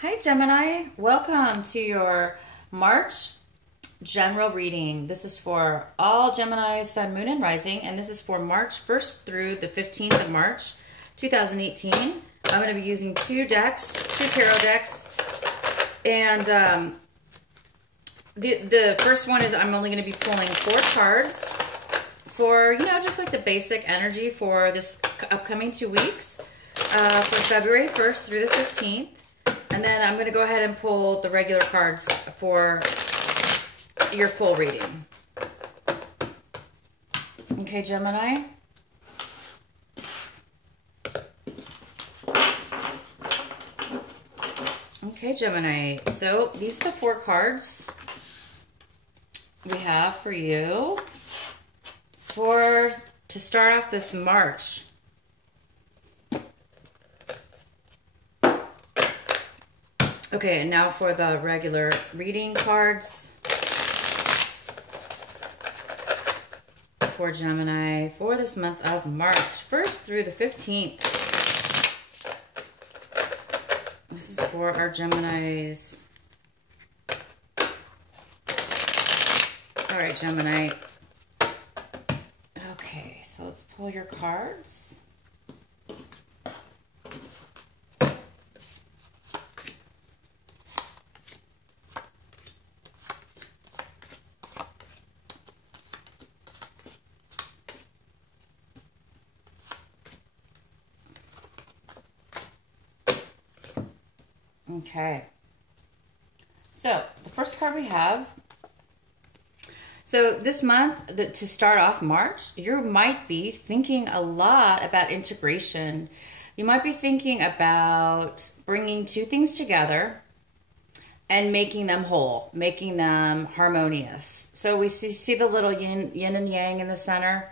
Hi Gemini, welcome to your March general reading. This is for all Gemini, Sun, Moon, and Rising, and this is for March 1st through the 15th of March, 2018. I'm going to be using two tarot decks, and the first one is I'm only going to be pulling 4 cards for, just like the basic energy for this upcoming 2 weeks, for February 1st through the 15th. And then I'm going to go ahead and pull the regular cards for your full reading. Okay, Gemini. Okay, Gemini. So these are the 4 cards we have for you to start off this March. Okay, and now for the regular reading cards for Gemini for this month of March, 1st through the 15th. This is for our Geminis. All right, Gemini. Okay, so let's pull your cards. Okay, so the first card we have, so this month, to start off March, you might be thinking a lot about integration. You might be thinking about bringing 2 things together and making them whole, making them harmonious. So we see the little yin and yang in the center.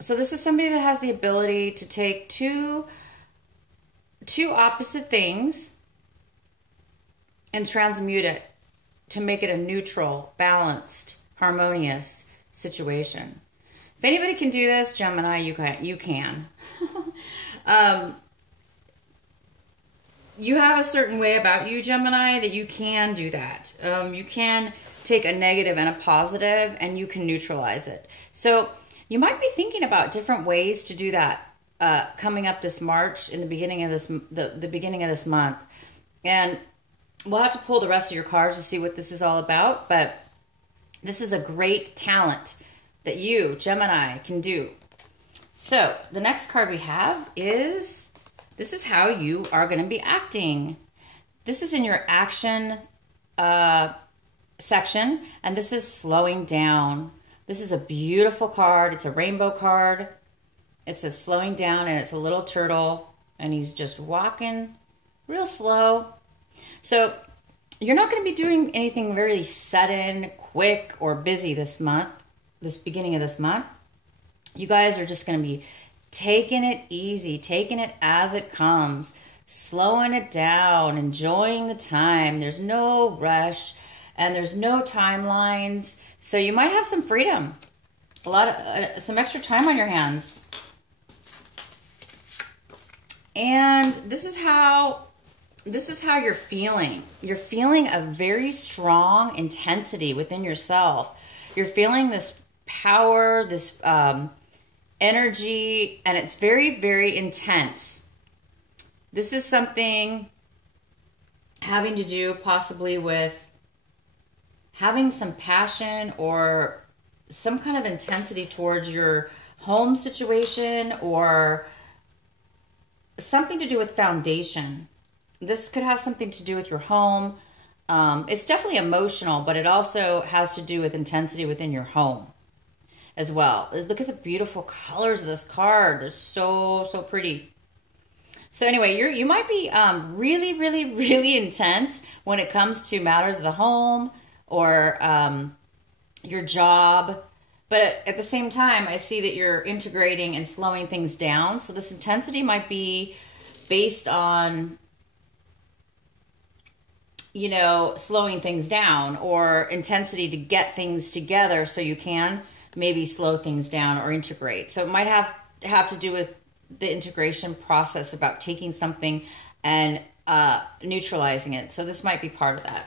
So this is somebody that has the ability to take two opposite things and transmute it to make it a neutral, balanced, harmonious situation. If anybody can do this, Gemini, you can. You have a certain way about you, Gemini, that you can do that. You can take a negative and a positive, and you can neutralize it. So you might be thinking about different ways to do that coming up this March, in the beginning of the beginning of this month, and we'll have to pull the rest of your cards to see what this is all about, but this is a great talent that you, Gemini, can do. So the next card we have is, this is how you are going to be acting. This is in your action section, and this is slowing down. This is a beautiful card. It's a rainbow card. It says slowing down, and it's a little turtle, and he's just walking real slow. So you're not going to be doing anything very sudden, quick, or busy this month, this beginning of this month. You guys are just going to be taking it easy, taking it as it comes, slowing it down, enjoying the time. There's no rush and there's no timelines. So you might have some freedom, some extra time on your hands. And this is how you're feeling. You're feeling a very strong intensity within yourself. You're feeling this power, this energy, and it's very, very intense. This is something having to do possibly with having some passion or some kind of intensity towards your home situation, or something to do with foundation. This could have something to do with your home. It's definitely emotional, but it also has to do with intensity within your home as well. Look at the beautiful colors of this card. They're so, so pretty. So anyway, you might be really, really, really intense when it comes to matters of the home or your job. But at the same time, I see that you're integrating and slowing things down. So this intensity might be based on, slowing things down, or intensity to get things together so you can maybe slow things down or integrate. So it might have to do with the integration process, about taking something and neutralizing it. So this might be part of that.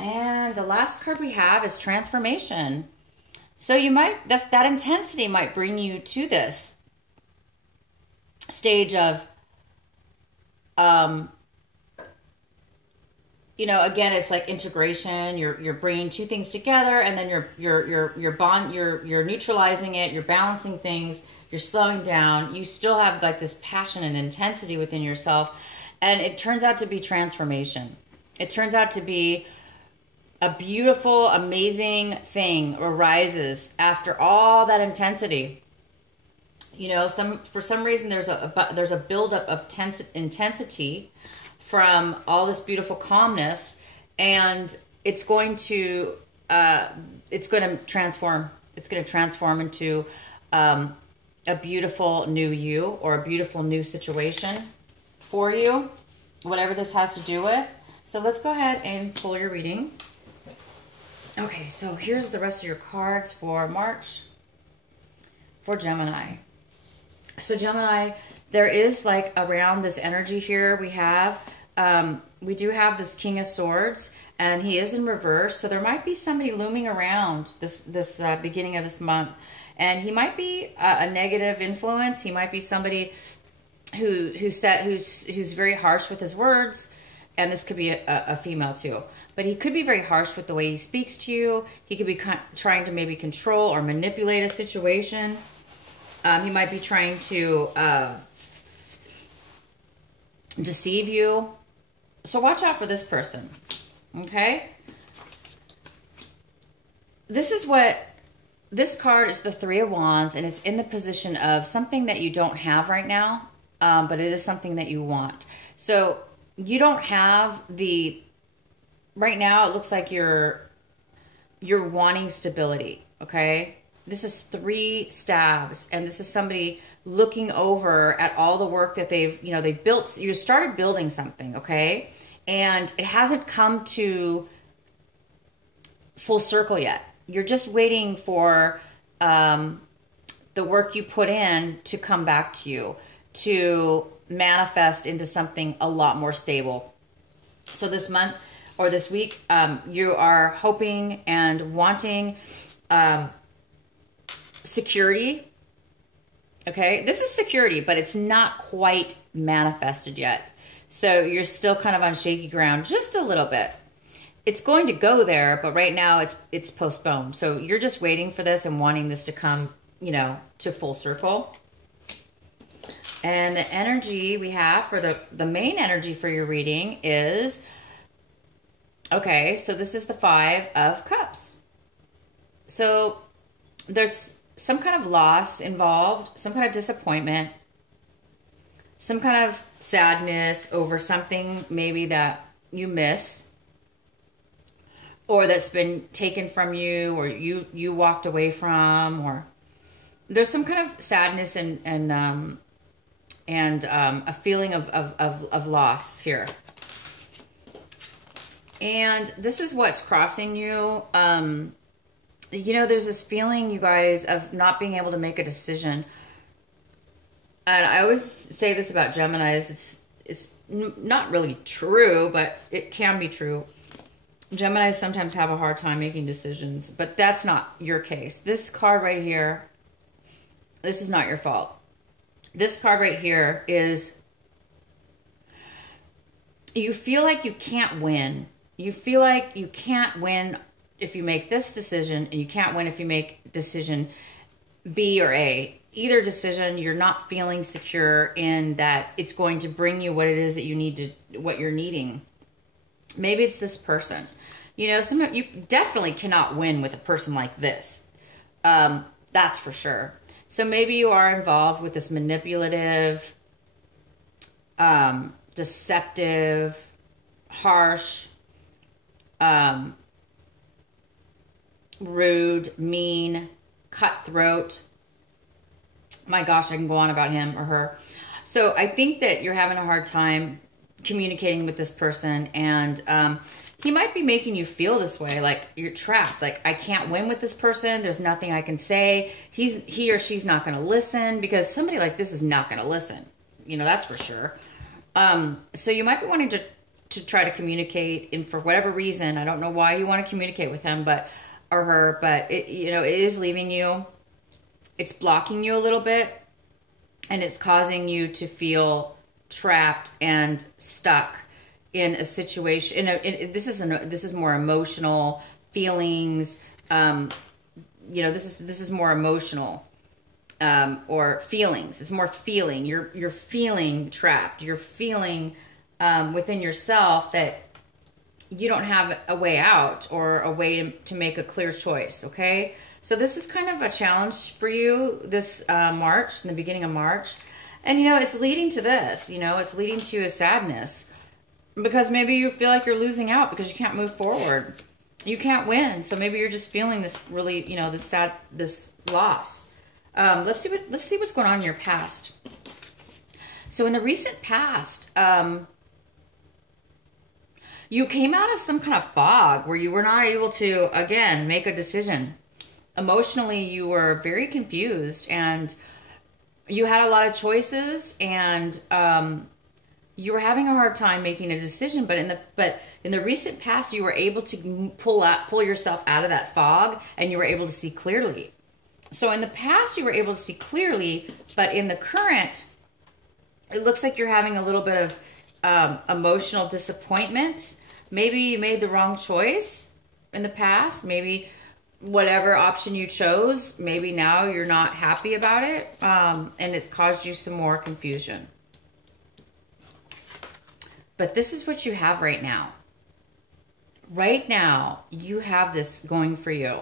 And the last card we have is transformation. So you might, that intensity might bring you to this stage of, you know, again, it's like integration. You're bringing two things together, and then you're neutralizing it. You're balancing things. You're slowing down. You still have like this passion and intensity within yourself, and it turns out to be transformation. It turns out to be a beautiful, amazing thing arises after all that intensity. You know, for some reason there's a buildup of intensity from all this beautiful calmness, and it's going to transform. It's going to transform into a beautiful new you, or a beautiful new situation for you, whatever this has to do with. So let's go ahead and pull your reading. Okay, so here's the rest of your cards for March for Gemini. So Gemini, there is like around this energy here, we do have this King of Swords, and he is in reverse. So there might be somebody looming around this beginning of this month, and he might be a negative influence. He might be somebody who's very harsh with his words, and this could be a female too. But he could be very harsh with the way he speaks to you. He could be trying to maybe control or manipulate a situation. He might be trying to deceive you. So watch out for this person, okay? This card is the Three of Wands, and it's in the position of something that you don't have right now, but it is something that you want. So you don't have right now it looks like you're wanting stability, okay? This is 3 staves, and this is somebody looking over at all the work that they've built. You started building something, okay? And it hasn't come to full circle yet. You're just waiting for the work you put in to come back to you, to manifest into something a lot more stable. So this month or this week, you are hoping and wanting security. Okay, this is security, but it's not quite manifested yet. So you're still kind of on shaky ground, just a little bit. It's going to go there, but right now it's postponed. So you're just waiting for this and wanting this to come, to full circle. And the energy we have for the main energy for your reading is, okay, so this is the 5 of Cups. So there's some kind of loss involved, some kind of disappointment, some kind of sadness over something maybe that you miss, or that's been taken from you, or you walked away from, or there's some kind of sadness and a feeling of loss here. And this is what's crossing you. There's this feeling, you guys, of not being able to make a decision. And I always say this about Geminis. It's not really true, but it can be true. Geminis sometimes have a hard time making decisions, but that's not your case. This card right here, this is not your fault. This card right here is, you feel like you can't win. You feel like you can't win if you make this decision, and you can't win if you make decision B or A. Either decision, you're not feeling secure in that it's going to bring you what it is that you need to, what you're needing. Maybe it's this person. You definitely cannot win with a person like this. That's for sure. So maybe you are involved with this manipulative, deceptive, harsh, rude, mean, cutthroat. My gosh, I can go on about him or her. So I think that you're having a hard time communicating with this person, and he might be making you feel this way, like you're trapped. Like, I can't win with this person. There's nothing I can say. He or she's not going to listen, because somebody like this is not going to listen. That's for sure. So you might be wanting to try to communicate, and for whatever reason, I don't know why you want to communicate with him, or her, but it, you know, it is leaving you. It's blocking you a little bit, and it's causing you to feel trapped and stuck in a situation. This is more emotional feelings. You know, this is more emotional, or feelings. It's more feeling. You're feeling trapped. You're feeling within yourself that you don't have a way out or a way to make a clear choice. Okay, so this is kind of a challenge for you this March, in the beginning of March, and you know, it's leading to this. You know, it's leading to a sadness, because maybe you feel like you're losing out because you can't move forward. You can't win. So maybe you're just feeling this really, you know, this loss. Let's see what's going on in your past. So in the recent past, you came out of some kind of fog where you were not able to, again, make a decision. Emotionally, you were very confused, and you had a lot of choices, and you were having a hard time making a decision. But in the recent past, you were able to pull yourself out of that fog, and you were able to see clearly. So in the past, you were able to see clearly, but in the current, it looks like you're having a little bit of emotional disappointment. Maybe you made the wrong choice in the past. Maybe whatever option you chose, maybe now you're not happy about it, and it's caused you some more confusion. But this is what you have right now. Right now, you have this going for you.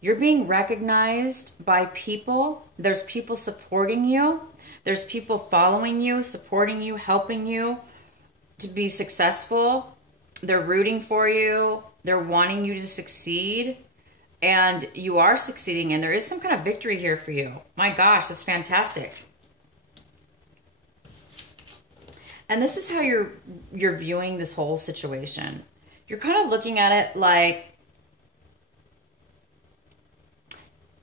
You're being recognized by people. There's people supporting you. There's people following you, supporting you, helping you to be successful. They're rooting for you. They're wanting you to succeed. And you are succeeding, and there is some kind of victory here for you. My gosh, that's fantastic. And this is how you're viewing this whole situation. You're kind of looking at it like,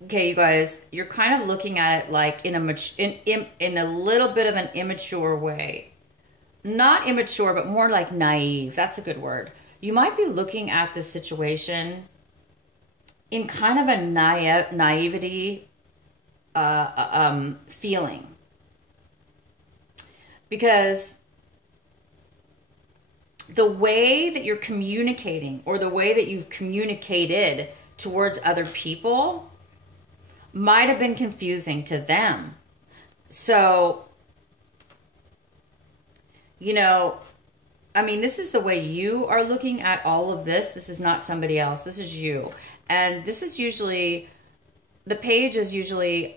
okay, you guys, you're kind of looking at it like in a little bit of an immature way. Not immature, but more like naive. That's a good word. You might be looking at this situation in kind of a naivety feeling. Because the way that you're communicating, or the way that you've communicated towards other people, might have been confusing to them. So, you know, I mean, this is the way you are looking at all of this. This is not somebody else. This is you. And this is usually, the page is usually,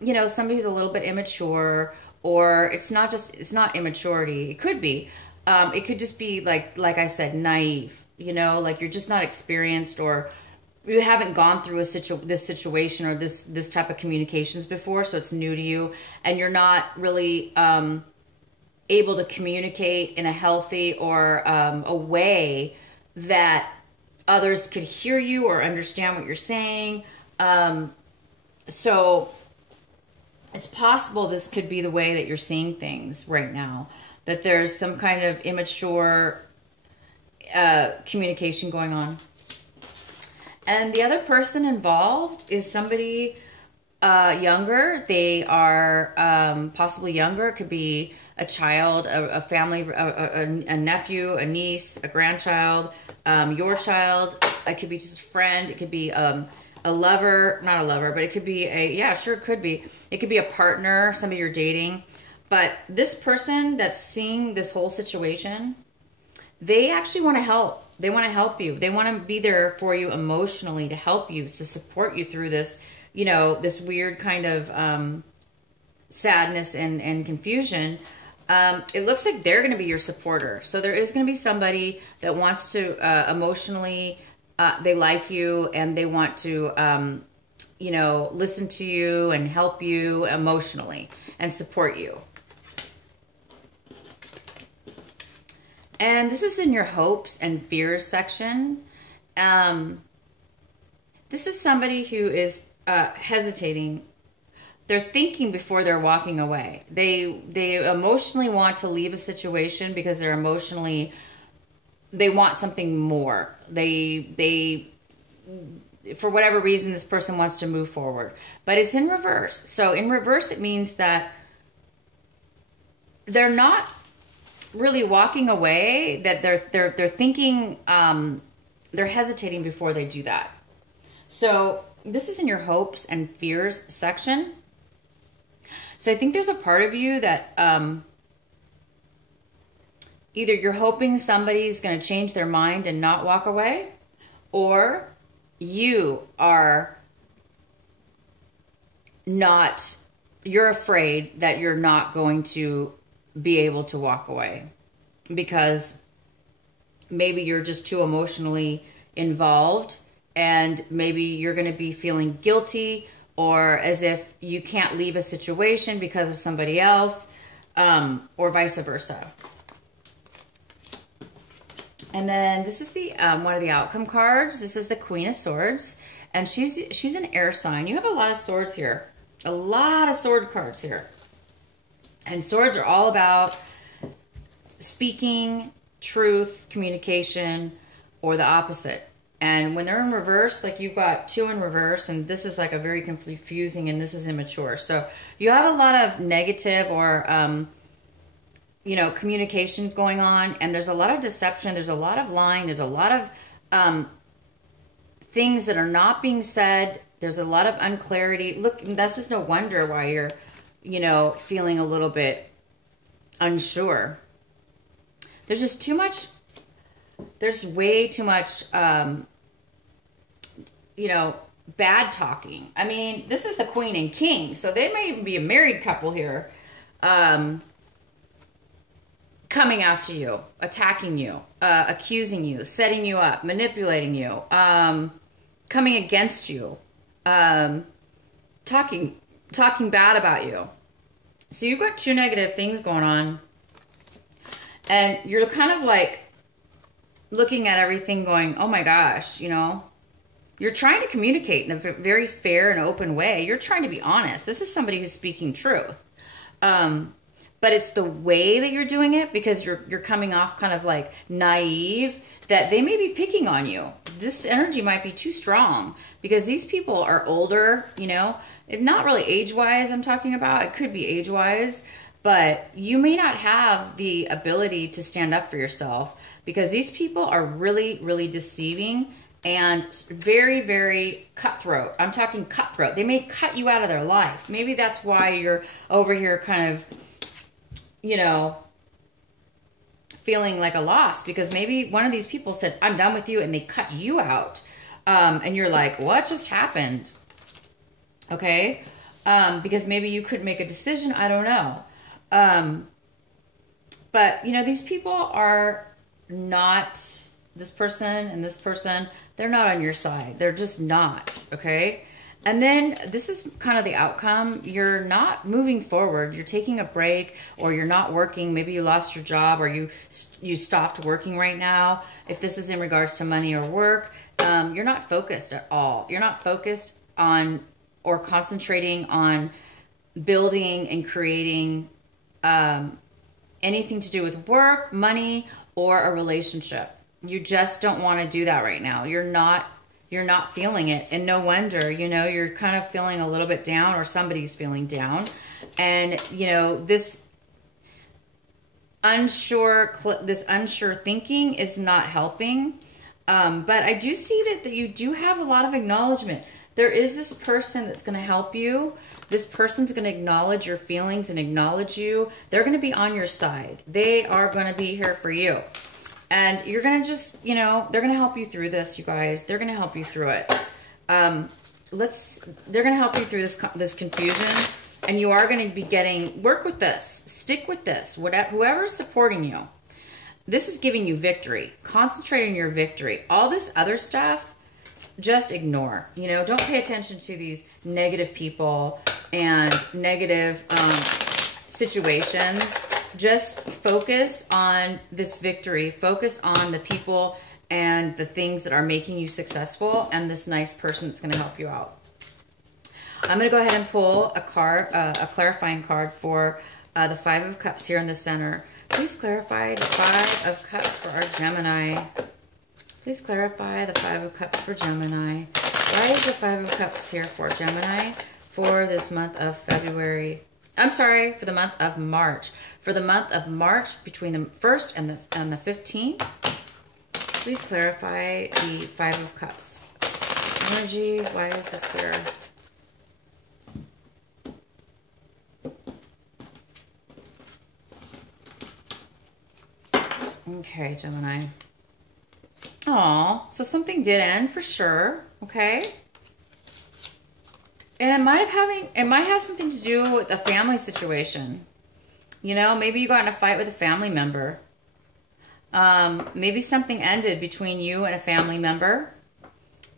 you know, somebody who's a little bit immature, or it's not immaturity. It could be. It could just be like I said, naive, you know, like you're just not experienced, or you haven't gone through this situation or this type of communications before. So it's new to you, and you're not really, able to communicate in a healthy or, a way that others could hear you or understand what you're saying. So it's possible this could be the way that you're seeing things right now, that there's some kind of immature communication going on. And the other person involved is somebody younger. They are possibly younger. It could be a child, a family, a nephew, a niece, a grandchild, your child. It could be just a friend. It could be a lover, not a lover, but it could be yeah, sure, it could be. It could be a partner, somebody you're dating. But this person that's seeing this whole situation, they actually want to help. They want to help you. They want to be there for you emotionally, to help you, to support you through this, you know, this weird kind of sadness and confusion. It looks like they're going to be your supporter. So there is going to be somebody that wants to emotionally, they like you, and they want to, you know, listen to you and help you emotionally and support you. And this is in your hopes and fears section. This is somebody who is hesitating. they're thinking before they're walking away. They emotionally want to leave a situation because they want something more. They for whatever reason, this person wants to move forward, but it's in reverse. So in reverse, it means that they're not really walking away, that they're thinking, they're hesitating before they do that. So this is in your hopes and fears section. So I think there's a part of you that either you're hoping somebody's going to change their mind and not walk away, or you are not, you're afraid that you're not going to be able to walk away because maybe you're just too emotionally involved, and maybe you're going to be feeling guilty or as if you can't leave a situation because of somebody else, or vice versa. And then this is the one of the outcome cards. This is the Queen of Swords, and she's an air sign. You have a lot of swords here, a lot of sword cards here. And swords are all about speaking truth, communication, or the opposite. And when they're in reverse, like you've got 2 in reverse, and this is like a very confusing, and this is immature. So you have a lot of negative or, you know, communication going on, and there's a lot of deception. There's a lot of lying. There's a lot of things that are not being said. There's a lot of unclarity. Look, this is no wonder why you're, you know, feeling a little bit unsure. There's just too much, there's way too much, you know, bad talking. I mean, this is the Queen and King, so they may even be a married couple here, coming after you, attacking you, accusing you, setting you up, manipulating you, coming against you, talking bad about you. So you've got 2 negative things going on, and you're kind of like looking at everything going, oh my gosh, you know, you're trying to communicate in a very fair and open way. You're trying to be honest. This is somebody who's speaking truth. But it's the way that you're doing it, because you're coming off kind of like naive, that they may be picking on you. This energy might be too strong because these people are older, you know, not really age-wise I'm talking about. It could be age-wise, but you may not have the ability to stand up for yourself because these people are really, really deceiving and very, very cutthroat. I'm talking cutthroat. They may cut you out of their life. Maybe that's why you're over here kind of, you know, feeling like a loss, because maybe one of these people said, I'm done with you, and they cut you out. And you're like, what just happened? Okay. Because maybe you couldn't make a decision. I don't know. But you know, these people are not, this person and this person, they're not on your side. They're just not. Okay. And then this is kind of the outcome. You're not moving forward. You're taking a break, or you're not working. Maybe you lost your job, or you stopped working right now. If this is in regards to money or work, you're not focused at all. You're not focused on or concentrating on building and creating anything to do with work, money, or a relationship. You just don't want to do that right now. You're not feeling it, and no wonder, you know, you're kind of feeling a little bit down, or somebody's feeling down. And, you know, this unsure thinking is not helping. But I do see that you do have a lot of acknowledgement. There is this person that's going to help you. This person's going to acknowledge your feelings and acknowledge you. They're going to be on your side. They are going to be here for you. And you're going to just, you know, they're going to help you through this, you guys. They're going to help you through it. They're going to help you through this confusion. And you are going to be getting, work with this. Stick with this. Whoever's supporting you. This is giving you victory. Concentrate on your victory. All this other stuff, just ignore. You know, don't pay attention to these negative people and negative situations. Just focus on this victory. Focus on the people and the things that are making you successful, and this nice person that's going to help you out. I'm going to go ahead and pull a card, a clarifying card for the Five of Cups here in the center. Please clarify the Five of Cups for our Gemini. Please clarify the Five of Cups for Gemini. Why is the Five of Cups here for Gemini for this month of February? I'm sorry, for the month of March. For the month of March, between the 1st and the 15th. Please clarify the Five of Cups. Energy, why is this here? Okay, Gemini. Oh, so something did end for sure. Okay. And it might have something to do with a family situation. You know, maybe you got in a fight with a family member. Maybe something ended between you and a family member,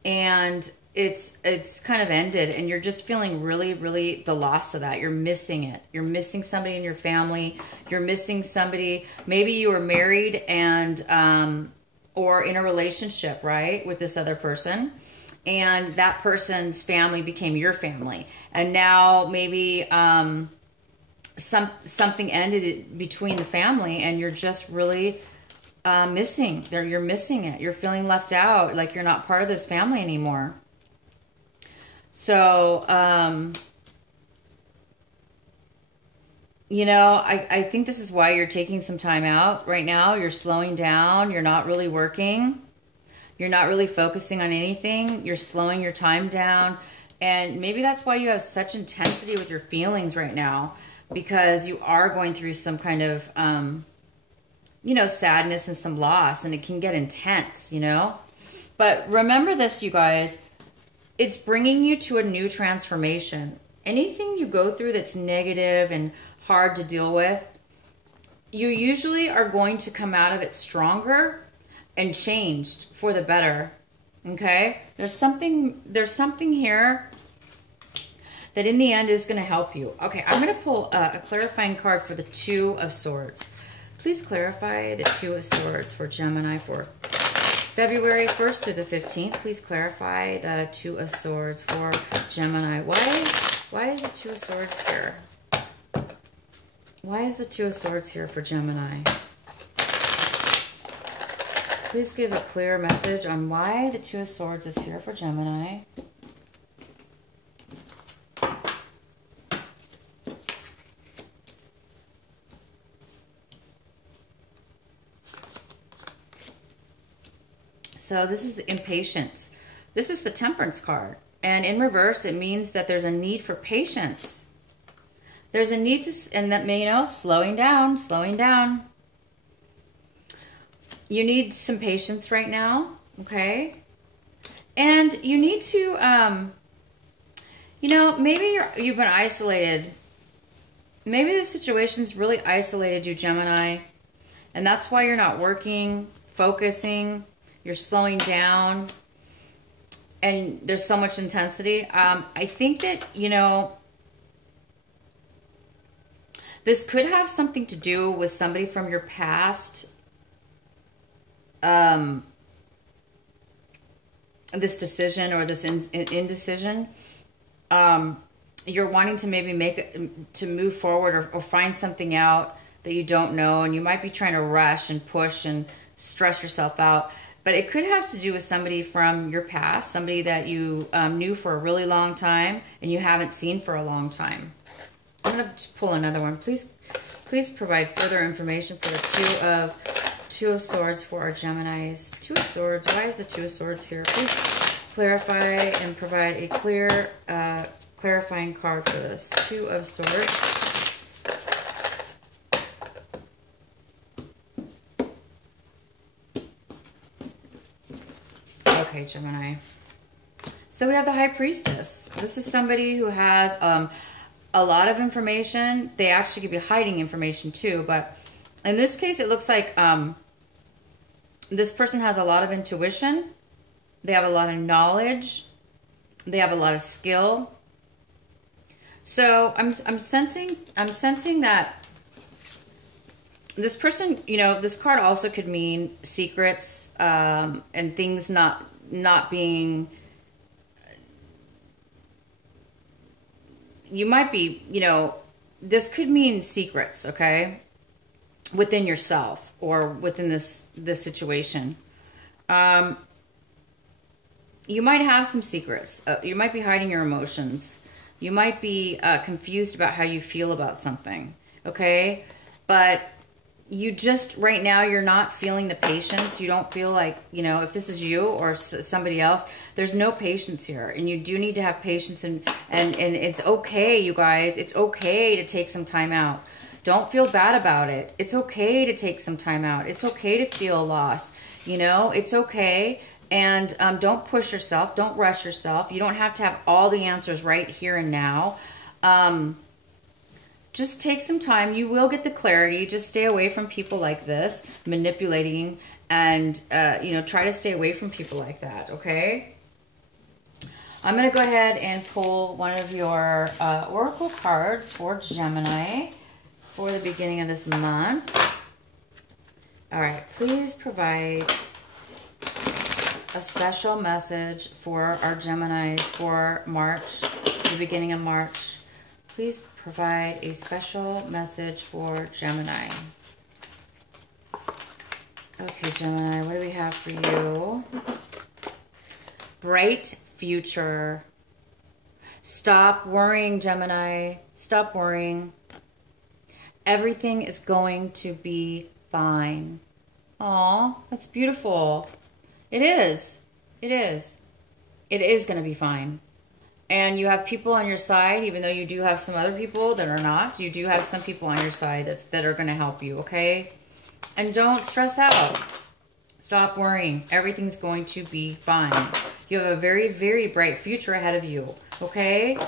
and it's kind of ended, and you're just feeling really, really the loss of that. You're missing it. You're missing somebody in your family. You're missing somebody. Maybe you were married and or in a relationship, right, with this other person, and that person's family became your family, and now maybe something ended between the family, and you're just really missing. You're missing it. You're feeling left out, like you're not part of this family anymore. So, you know, I think this is why you're taking some time out right now. You're slowing down. You're not really working. You're not really focusing on anything. You're slowing your time down. And maybe that's why you have such intensity with your feelings right now, because you are going through some kind of, you know, sadness and some loss, and it can get intense, you know. But remember this, you guys, it's bringing you to a new transformation. Anything you go through that's negative and hard to deal with, you usually are going to come out of it stronger and changed for the better. Okay? There's something here that in the end is going to help you. Okay, I'm going to pull a clarifying card for the Two of Swords. Please clarify the Two of Swords for Gemini for February 1st through the 15th. Please clarify the Two of Swords for Gemini. Why is the Two of Swords here? Why is the Two of Swords here for Gemini? Please give a clear message on why the Two of Swords is here for Gemini. So this is the impatience. This is the Temperance card. And in reverse, it means that there's a need for patience. There's a need to, and that, you know, slowing down. You need some patience right now, okay? And you need to, you know, maybe you've been isolated. Maybe the situation's really isolated you, Gemini, and that's why you're not working, focusing, you're slowing down, and there's so much intensity. I think that, you know, this could have something to do with somebody from your past. This decision or this indecision. You're wanting to maybe to move forward or find something out that you don't know, and you might be trying to rush and push and stress yourself out. But it could have to do with somebody from your past, somebody that you knew for a really long time and you haven't seen for a long time. I'm going to pull another one. Please provide further information for the Two of Swords for our Geminis. Two of Swords. Why is the Two of Swords here? Please clarify and provide a clear, clarifying card for this. Two of Swords. Okay, Gemini. So we have the High Priestess. This is somebody who has a lot of information. They actually could be hiding information too, but in this case, it looks like this person has a lot of intuition. They have a lot of knowledge. They have a lot of skill. So I'm sensing that this person, you know, this card also could mean secrets and things not being you might be, you know, this could mean secrets, okay? Within yourself or within this situation. You might have some secrets. You might be hiding your emotions. You might be confused about how you feel about something, okay? But you just, right now, you're not feeling the patience. You don't feel like, you know, if this is you or somebody else, there's no patience here. And you do need to have patience. And it's okay, you guys. It's okay to take some time out. Don't feel bad about it. It's okay to take some time out. It's okay to feel lost. You know, it's okay. And don't push yourself. Don't rush yourself. You don't have to have all the answers right here and now. Just take some time. You will get the clarity. Just stay away from people like this, manipulating, and, you know, try to stay away from people like that, okay? I'm going to go ahead and pull one of your oracle cards for Gemini for the beginning of this month. All right, please provide a special message for our Geminis for March, the beginning of March. Please provide a special message for Gemini. Okay, Gemini, what do we have for you? Bright future. Stop worrying, Gemini. Stop worrying. Everything is going to be fine. Aw, that's beautiful. It is. It is. It is going to be fine. And you have people on your side, even though you do have some other people that are not. You do have some people on your side that are going to help you, okay? And don't stress out. Stop worrying. Everything's going to be fine. You have a very, very bright future ahead of you, okay?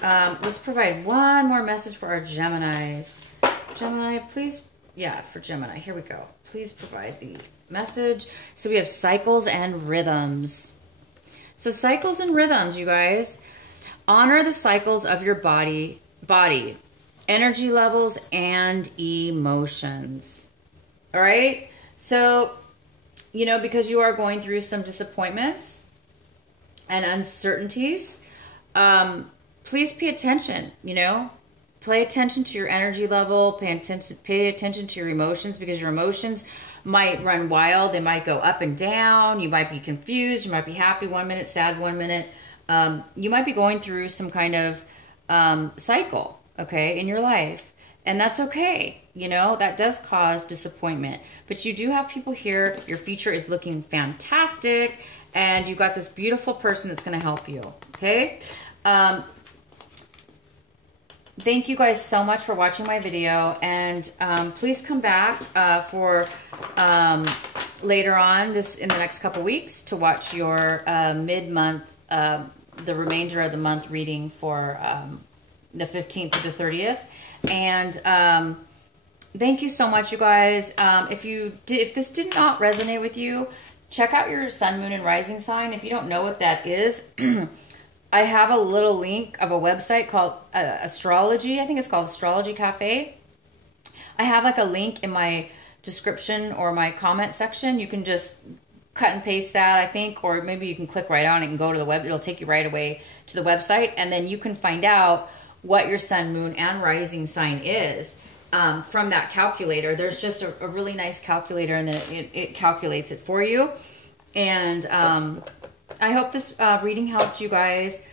Let's provide one more message for our Geminis. Gemini, please. Yeah, for Gemini. Here we go. Please provide the message. So we have cycles and rhythms. So cycles and rhythms, you guys. Honor the cycles of your body, energy levels, and emotions. All right? So, you know, because you are going through some disappointments and uncertainties, please pay attention, you know. Pay attention to your energy level. Pay attention to your emotions, because your emotions might run wild. They might go up and down. You might be confused. You might be happy one minute, sad one minute. You might be going through some kind of cycle, okay, in your life. And that's okay. You know, that does cause disappointment. But you do have people here. Your future is looking fantastic. And you've got this beautiful person that's going to help you, okay? Thank you guys so much for watching my video, and please come back for later on in the next couple weeks to watch your mid-month, the remainder of the month reading for the 15th to the 30th. And thank you so much, you guys. If this did not resonate with you, check out your sun, moon, and rising sign. If you don't know what that is, I have a little link of a website called Astrology. I think it's called Astrology Cafe. I have like a link in my description or my comment section. You can just cut and paste that, I think, or maybe you can click right on it and go to the web. It'll take you right away to the website, and then you can find out what your sun, moon, and rising sign is from that calculator. There's just a really nice calculator, and then it calculates it for you. And I hope this reading helped you guys.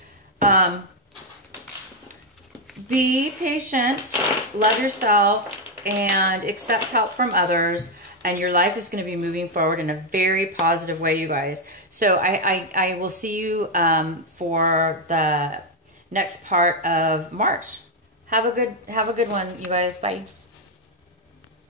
Be patient, love yourself, and accept help from others. And your life is going to be moving forward in a very positive way, you guys. So I will see you for the next part of March. Have a good one, you guys. Bye.